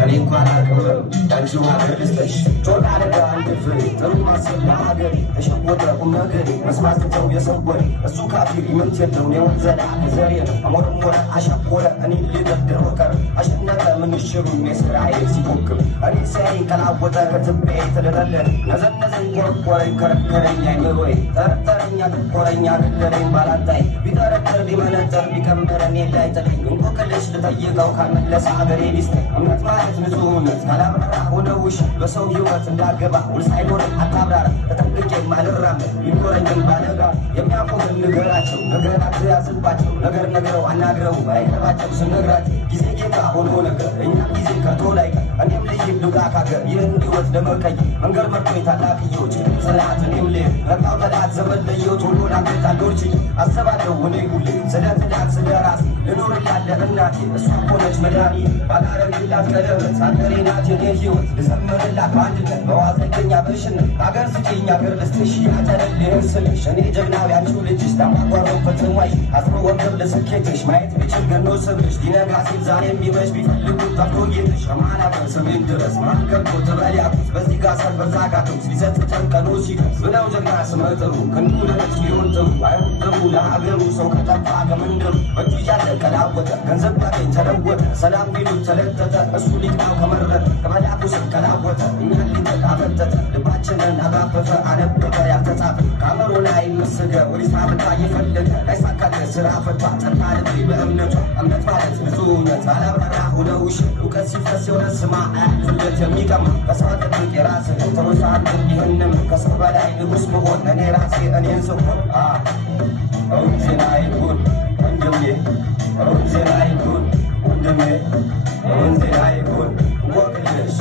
እኔ እንኳን አልከብርም አንቺው ሀገር ልስጥሽ ጮላ አደጋ አንድ ፍሬ ጥሩ ማስብ ለሀገሬ ተሸወደ ቁም ነገሬ መስማት ትተው የሰው ወሬ እሱ ካፊር ይመት የለው እኔውን ዘላ ዘሬ አሞረሞረ አሻቆረ እኔ ሊደርድር ወቀር አሸነፈ ምንሽሩ የስራዬ ሲፎክር እኔ ሳይ ቀላወጠ ከትቤ ተደረለ ነዘነዘኝ ቆረቆረኝ ከረከረኝ አይምሮዬ ጠረጠረኛ ትቆረኛ ግደለኝ ባላንታይ ቢጠረጠር ቢመነጠር ቢከምር እኔ ላይ ጥለኝ እንቆቅልሽ ልጠይቀው ካልመለሰ ሀገሬ ሊስጥ እምነት ማለት ንጹህነት ካላብራራ ሆነ ውሸት በሰው ህይወት እንዳገባ ውል ሳይኖረኝ አታብራራ ተጠንቅቄ ማልራመድ ቢኖረኝም ባለጋ የሚያቆምን ንገራቸው ነገር አትያዝባቸው ነገር ነግረው አናግረው አይገባቸው ስነግራቸው ጊዜ ጌታ ሆኖ ነገር እኛም ጊዜ ከቶ ላይ እኔም ልይም ልውጣ ካገር ይህን ህይወት ለመቀይ መንገድ መርቶኝ ታላቅዮች ጽናት እኔም ልህ መጣው ጠላት ዘመን ለየው ቶሎ ላምጣ ዶርች አሰባለሁ እኔ ሁሌ ስለ ትዳር ስለ ራሴ ልኖርላለ እናቴ እሷ ሆነች መዳኒ ባላረግላት ቀለበት ሳንተሬ ናት የኔ ህይወት ልዘምርላት በአንድነት በዋዘኛ በሽነት አገር ስጪኝ አገር ልስጥሽ ያጨለልህን ስልሽ እኔ ጀግናው ያንቺው ልጅሽ ታማጓረው ፈትማሽ አስሮ ወገብ ለስኬትሽ ማየት ብችል ገኖ ስምሽ ሊነጋ ሲል ዛሬ የሚመሽ ቢፈልጉት ጠፍቶ ጌትሽ አማናገር ስሜን ድረስ ማን ገብቶ ትበሊያኩት በዚህ ጋሰር በዛ ጋቶች ሊሰጥ ጨንቀኑ ሲደርስ ብለው ጀግና ስመጥሩ ክንዱ ለነች ሊሆን ጥሩ አይሁን ጥሩ ለሀገሩ ሰው ከጠፋ ከመንደሩ በእጁ እያለ ቀላወጠ ገንዘብ ባገኝ ተለወጠ ሰላም ቢሉት ተለጠጠ እሱ ሊቅናው ከመረጠ ከመላኩ ስር ቀላወጠ እኛን ሊጠጣ ፈጠጠ ልባችንን አጋፈፈ አነበበ ያልተጻፈ ከአእምሮ ላይ መስገ ወዲሳ ብታ እየፈለገ ላይሳካለ ስራ ፈታ ጸና ልቤ በእምነቷ እምነት ማለት ንጹህነት አላብራራ ሆነ ውሸት እውቀት ሲፈስ የሆነ ስማ አያልፍለት የሚቀማ ከሰው ጥብቅ የራስህ ተወሳል ይህንም ከሰው በላይ ንጉስ መሆን እኔ ራሴ እኔን ስሆን ዜና ይሁን ወንድሜ ዜና ይሁን ወንድሜ ዜና ይሁን ወቅልሽ